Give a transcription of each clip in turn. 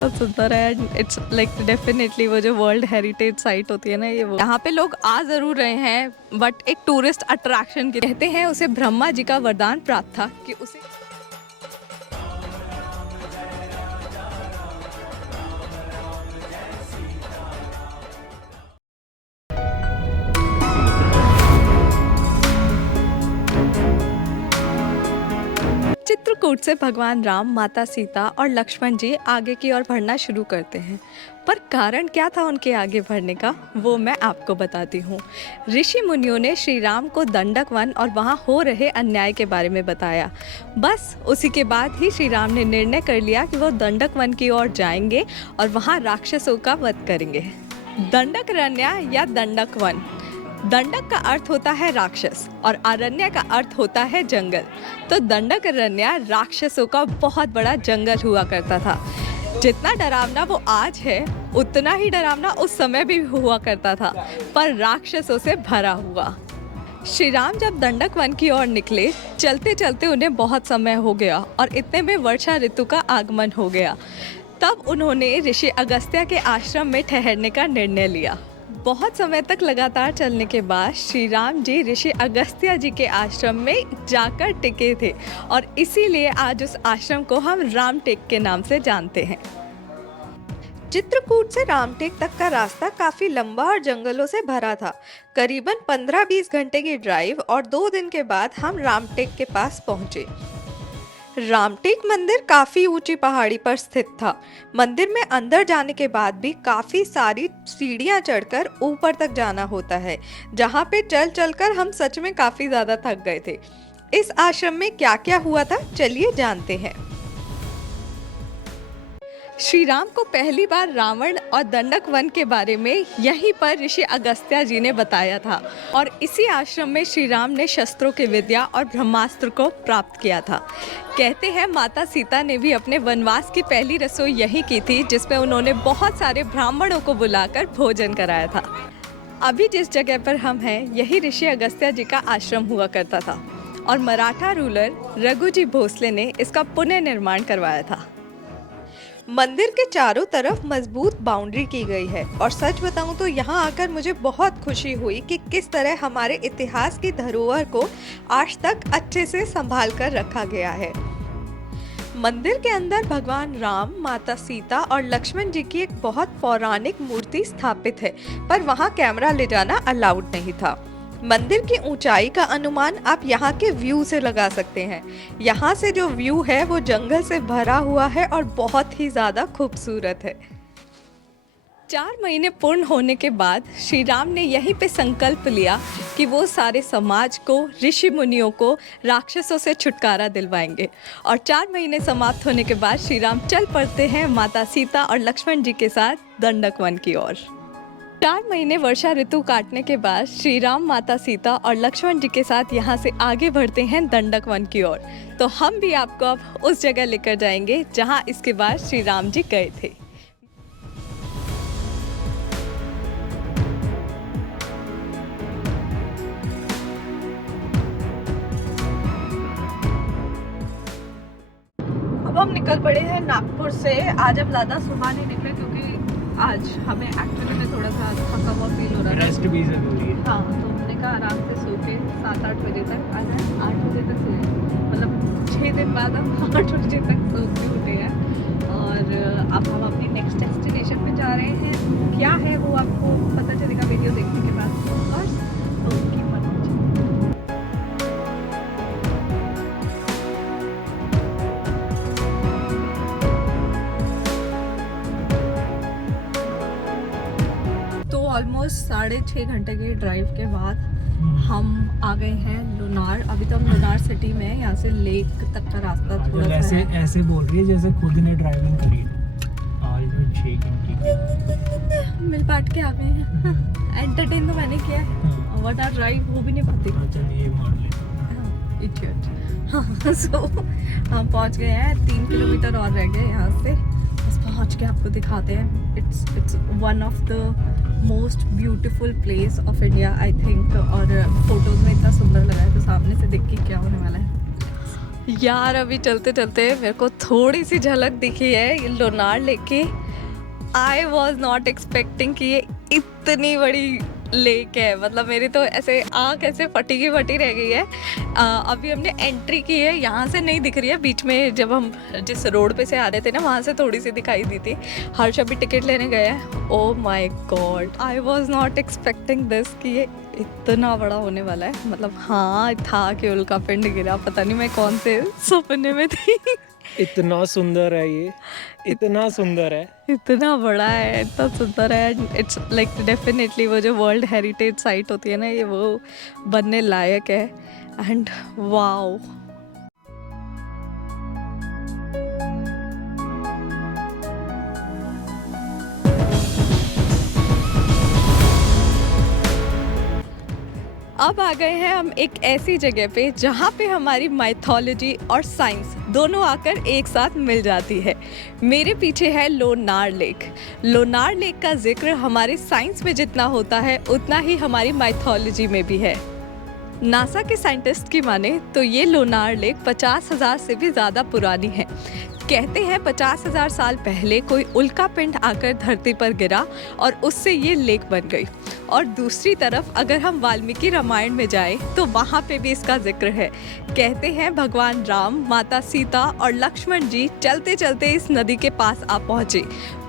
बहुत सुंदर है एंड इट्स लाइक डेफिनेटली वो जो वर्ल्ड हेरिटेज साइट होती है ना ये वो यहाँ पे लोग आ ज़रूर रहे हैं बट एक टूरिस्ट अट्रैक्शन की कहते हैं उसे ब्रह्मा जी का वरदान प्राप्त था कि उसे चित्रकूट से भगवान राम, माता सीता और लक्ष्मण जी आगे की ओर बढ़ना शुरू करते हैं। पर कारण क्या था उनके आगे बढ़ने का, वो मैं आपको बताती हूँ। ऋषि मुनियों ने श्री राम को दंडक वन और वहाँ हो रहे अन्याय के बारे में बताया। बस उसी के बाद ही श्री राम ने निर्णय कर लिया कि वो दंडक वन की ओर जाएंगे और वहाँ राक्षसों का वध करेंगे। दंडकारण्य या दंडक वन, दंडक का अर्थ होता है राक्षस और अरण्य का अर्थ होता है जंगल। तो दंडकारण्य राक्षसों का बहुत बड़ा जंगल हुआ करता था। जितना डरावना वो आज है उतना ही डरावना उस समय भी हुआ करता था, पर राक्षसों से भरा हुआ। श्री राम जब दंडक वन की ओर निकले, चलते चलते उन्हें बहुत समय हो गया और इतने में वर्षा ऋतु का आगमन हो गया। तब उन्होंने ऋषि अगस्त्य के आश्रम में ठहरने का निर्णय लिया। बहुत समय तक लगातार चलने के बाद श्री राम जी ऋषि अगस्त्य जी के आश्रम में जाकर टिके थे और इसीलिए आज उस आश्रम को हम रामटेक के नाम से जानते हैं। चित्रकूट से रामटेक तक का रास्ता काफ़ी लंबा और जंगलों से भरा था। करीबन 15-20 घंटे की ड्राइव और 2 दिन के बाद हम रामटेक के पास पहुंचे। रामटेक मंदिर काफ़ी ऊंची पहाड़ी पर स्थित था। मंदिर में अंदर जाने के बाद भी काफ़ी सारी सीढ़ियां चढ़कर ऊपर तक जाना होता है, जहां पे चल चलकर हम सच में काफ़ी ज़्यादा थक गए थे। इस आश्रम में क्या क्या हुआ था, चलिए जानते हैं। श्री राम को पहली बार रावण और दंडक वन के बारे में यहीं पर ऋषि अगस्त्य जी ने बताया था और इसी आश्रम में श्री राम ने शस्त्रों की विद्या और ब्रह्मास्त्र को प्राप्त किया था। कहते हैं माता सीता ने भी अपने वनवास की पहली रसोई यहीं की थी, जिसमें उन्होंने बहुत सारे ब्राह्मणों को बुलाकर भोजन कराया था। अभी जिस जगह पर हम हैं यही ऋषि अगस्त्य जी का आश्रम हुआ करता था और मराठा रूलर रघुजी भोसले ने इसका पुनर्निर्माण करवाया था। मंदिर के चारों तरफ मजबूत बाउंड्री की गई है और सच बताऊं तो यहाँ आकर मुझे बहुत खुशी हुई कि किस तरह हमारे इतिहास की धरोहर को आज तक अच्छे से संभाल कर रखा गया है। मंदिर के अंदर भगवान राम, माता सीता और लक्ष्मण जी की एक बहुत पौराणिक मूर्ति स्थापित है, पर वहाँ कैमरा ले जाना अलाउड नहीं था। मंदिर की ऊंचाई का अनुमान आप यहाँ के व्यू से लगा सकते हैं। यहाँ से जो व्यू है वो जंगल से भरा हुआ है और बहुत ही ज़्यादा खूबसूरत है। 4 महीने पूर्ण होने के बाद श्री राम ने यहीं पे संकल्प लिया कि वो सारे समाज को, ऋषि मुनियों को राक्षसों से छुटकारा दिलवाएंगे और 4 महीने समाप्त होने के बाद श्री राम चल पड़ते हैं माता सीता और लक्ष्मण जी के साथ दंडक वन की ओर। 4 महीने वर्षा ऋतु काटने के बाद श्री राम, माता सीता और लक्ष्मण जी के साथ यहाँ से आगे बढ़ते हैं दंडक वन की ओर। तो हम भी आपको अब उस जगह लेकर जाएंगे जहाँ इसके बाद श्री राम जी गए थे। अब हम निकल पड़े हैं नागपुर से। आज अब ज़्यादा सुबह नहीं निकले क्योंकि आज हमें एक्चुअली में थोड़ा सा थका हुआ फील हो रहा था। रेस्ट भी ज़रूरी है। हाँ, तो हमने कहा आराम से सो के 7-8 बजे तक आ जाए। 8 बजे तक सोए, मतलब 6 दिन बाद हम 8 बजे तक सो के उठे हैं और अब हम अपनी नेक्स्ट डेस्टिनेशन पे जा रहे हैं। क्या है वो आपको पता चलेगा वीडियो देखने के बाद। और तो उनकी मर्जी। ऑलमोस्ट 6.5 घंटे की ड्राइव के बाद हम आ गए हैं लोनार। अभी तो हम लोनार सिटी में हैं। यहाँ से लेक तक का रास्ता थोड़ा सा है। ऐसे बोल रही है जैसे खुद ने ड्राइविंग करी। मिल बांट के आ गए हैं। एंटरटेन तो मैंने किया है, व्हाट आर ड्राइव वो भी नहीं पाती। चलिए मान लेते इडियट। हाँ, सो हम पहुँच गए हैं। 3 किलोमीटर और रह गए यहाँ से। बस पहुँच के आपको दिखाते हैं। It's one of the most beautiful place of India I think. और फोटोज में इतना सुंदर लगा है तो सामने से देख के क्या होने वाला है। यार अभी चलते चलते मेरे को थोड़ी सी झलक दिखी है ये लोनार लेक की। आई वॉज नॉट एक्सपेक्टिंग कि ये इतनी बड़ी लेक है। मतलब मेरी तो ऐसे आँख ऐसे फटी की फटी रह गई है। अभी हमने एंट्री की है, यहाँ से नहीं दिख रही है। बीच में जब हम जिस रोड पे से आ रहे थे ना, वहाँ से थोड़ी सी दिखाई दी थी। हर्ष अभी टिकट लेने गए हैं। Oh my God, I was not expecting this कि ये इतना बड़ा होने वाला है। मतलब हाँ था कि उल्का पिंड गिरा, पता नहीं मैं कौन से सपने में थी। इतना सुंदर है ये, इतना सुंदर है। इतना बड़ा है, इतना सुंदर है। इट्स लाइक डेफिनेटली वो जो वर्ल्ड हेरिटेज साइट होती है ना, ये वो बनने लायक है। एंड वाओ, अब आ गए हैं हम एक ऐसी जगह पे जहाँ पे हमारी माइथोलॉजी और साइंस दोनों आकर एक साथ मिल जाती है। मेरे पीछे है लोनार लेक। लोनार लेक का जिक्र हमारे साइंस में जितना होता है उतना ही हमारी माइथोलॉजी में भी है। नासा के साइंटिस्ट की माने तो ये लोनार लेक 50,000 से भी ज़्यादा पुरानी है। कहते हैं 50,000 साल पहले कोई उल्का पिंड आकर धरती पर गिरा और उससे ये लेक बन गई। और दूसरी तरफ अगर हम वाल्मीकि रामायण में जाएं तो वहाँ पे भी इसका जिक्र है। कहते हैं भगवान राम, माता सीता और लक्ष्मण जी चलते चलते इस नदी के पास आ पहुँचे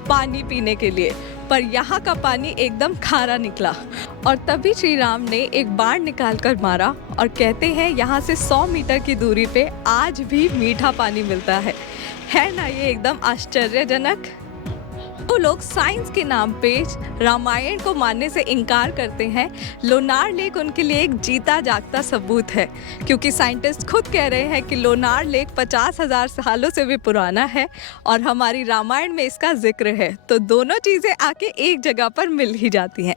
पानी पीने के लिए, पर यहाँ का पानी एकदम खारा निकला और तभी श्री राम ने एक बाण निकालकर मारा और कहते हैं यहाँ से 100 मीटर की दूरी पे आज भी मीठा पानी मिलता है ना ये एकदम आश्चर्यजनक। तो लोग साइंस के नाम पे रामायण को मानने से इनकार करते हैं। लोनार लेक उनके लिए एक जीता जागता सबूत है, क्योंकि साइंटिस्ट खुद कह रहे हैं कि लोनार लेक 50,000 सालों से भी पुराना है और हमारी रामायण में इसका जिक्र है। तो दोनों चीज़ें आके एक जगह पर मिल ही जाती हैं।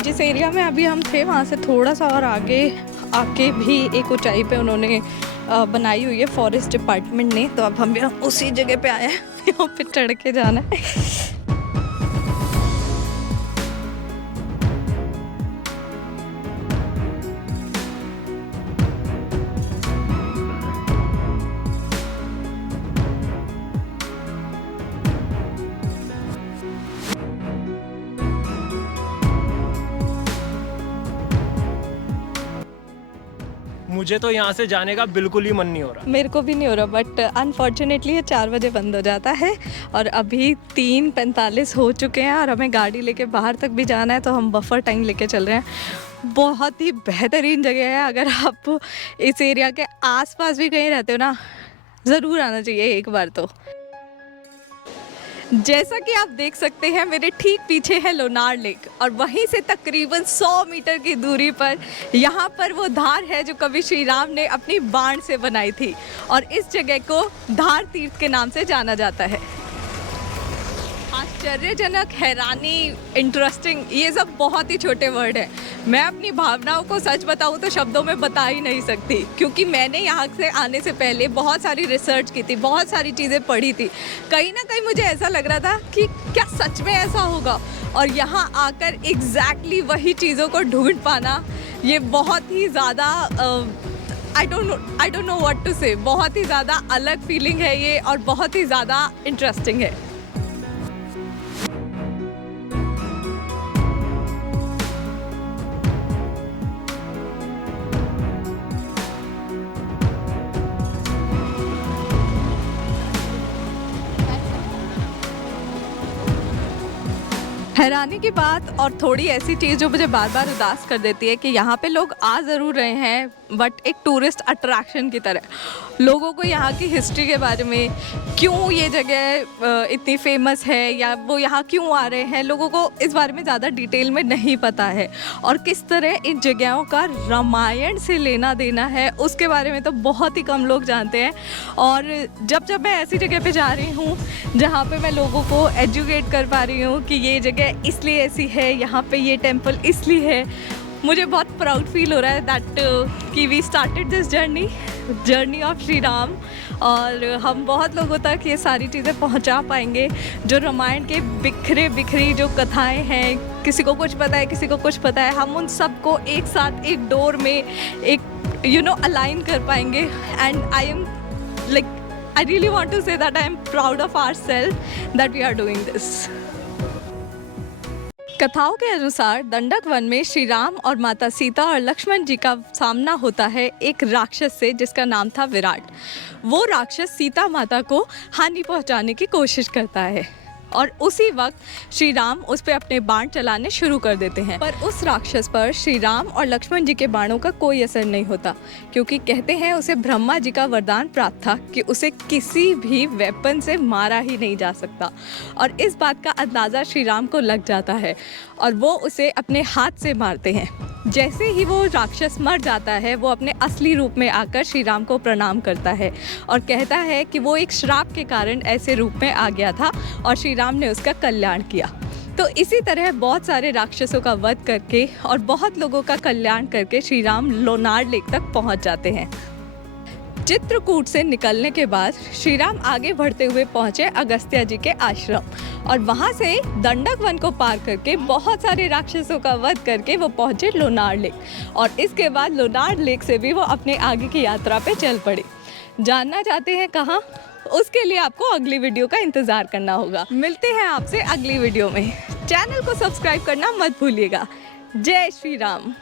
जिस एरिया में अभी हम थे वहाँ से थोड़ा सा और आगे आके भी एक ऊंचाई पे उन्होंने बनाई हुई है फॉरेस्ट डिपार्टमेंट ने। तो अब हम यहाँ उसी जगह पे आए हैं, यहाँ पे चढ़ के जाना है। मुझे तो यहाँ से जाने का बिल्कुल ही मन नहीं हो रहा। मेरे को भी नहीं हो रहा, बट अनफॉर्चुनेटली ये 4 बजे बंद हो जाता है और अभी 3:45 हो चुके हैं और हमें गाड़ी लेके बाहर तक भी जाना है, तो हम बफर टाइम लेके चल रहे हैं। बहुत ही बेहतरीन जगह है। अगर आप इस एरिया के आसपास भी कहीं रहते हो ना, ज़रूर आना चाहिए एक बार तो। जैसा कि आप देख सकते हैं मेरे ठीक पीछे है लोनार लेक और वहीं से तकरीबन 100 मीटर की दूरी पर यहाँ पर वो धार है जो कभी श्री राम ने अपनी बाण से बनाई थी और इस जगह को धार तीर्थ के नाम से जाना जाता है। आश्चर्यजनक, हैरानी, इंटरेस्टिंग, ये सब बहुत ही छोटे वर्ड हैं। मैं अपनी भावनाओं को सच बताऊं तो शब्दों में बता ही नहीं सकती, क्योंकि मैंने यहाँ से आने से पहले बहुत सारी रिसर्च की थी, बहुत सारी चीज़ें पढ़ी थी। कहीं ना कहीं मुझे ऐसा लग रहा था कि क्या सच में ऐसा होगा, और यहाँ आकर एग्जैक्टली वही चीज़ों को ढूंढ पाना, ये बहुत ही ज़्यादा I don't know what to say, बहुत ही ज़्यादा अलग फीलिंग है ये और बहुत ही ज़्यादा इंटरेस्टिंग है। हैरानी की बात और थोड़ी ऐसी चीज़ जो मुझे बार बार उदास कर देती है कि यहाँ पे लोग आ ज़रूर रहे हैं, बट एक टूरिस्ट अट्रैक्शन की तरह। लोगों को यहाँ की हिस्ट्री के बारे में, क्यों ये जगह इतनी फेमस है या वो यहाँ क्यों आ रहे हैं, लोगों को इस बारे में ज़्यादा डिटेल में नहीं पता है। और किस तरह इन जगहों का रामायण से लेना देना है उसके बारे में तो बहुत ही कम लोग जानते हैं। और जब जब मैं ऐसी जगह पे जा रही हूँ जहाँ पे मैं लोगों को एजुकेट कर पा रही हूँ कि ये जगह इसलिए ऐसी है, यहाँ पे ये टेम्पल इसलिए है, मुझे बहुत प्राउड फील हो रहा है दैट कि we started this journey of Shri Ram, और हम बहुत लोगों तक ये सारी चीज़ें पहुंचा पाएंगे। जो रामायण के बिखरी जो कथाएं हैं, किसी को कुछ पता है, किसी को कुछ पता है, हम उन सबको एक साथ एक डोर में एक अलाइन कर पाएंगे। And I really want to say that I am proud of ourselves that we are doing this. कथाओं के अनुसार दंडक वन में श्री राम और माता सीता और लक्ष्मण जी का सामना होता है एक राक्षस से जिसका नाम था विराट। वो राक्षस सीता माता को हानि पहुंचाने की कोशिश करता है और उसी वक्त श्री राम उस पर अपने बाण चलाने शुरू कर देते हैं। पर उस राक्षस पर श्री राम और लक्ष्मण जी के बाणों का कोई असर नहीं होता, क्योंकि कहते हैं उसे ब्रह्मा जी का वरदान प्राप्त था कि उसे किसी भी वेपन से मारा ही नहीं जा सकता। और इस बात का अंदाज़ा श्री राम को लग जाता है और वो उसे अपने हाथ से मारते हैं। जैसे ही वो राक्षस मर जाता है, वो अपने असली रूप में आकर श्री राम को प्रणाम करता है और कहता है कि वो एक श्राप के कारण ऐसे रूप में आ गया था और श्री राम ने उसका कल्याण किया। तो इसी तरह बहुत सारे राक्षसों का वध करके और बहुत लोगों का कल्याण करके श्री राम लोनार लेक तक पहुंच जाते हैं। चित्रकूट से निकलने के बाद श्री राम आगे बढ़ते हुए पहुंचे अगस्त्य जी के आश्रम, और वहां से दंडक वन को पार करके बहुत सारे राक्षसों का वध करके वो पहुंचे लोनार लेक, और इसके बाद लोनार लेक से भी वो अपने आगे की यात्रा पे चल पड़े। जानना चाहते हैं कहाँ? उसके लिए आपको अगली वीडियो का इंतज़ार करना होगा। मिलते हैं आपसे अगली वीडियो में। चैनल को सब्सक्राइब करना मत भूलिएगा। जय श्री राम।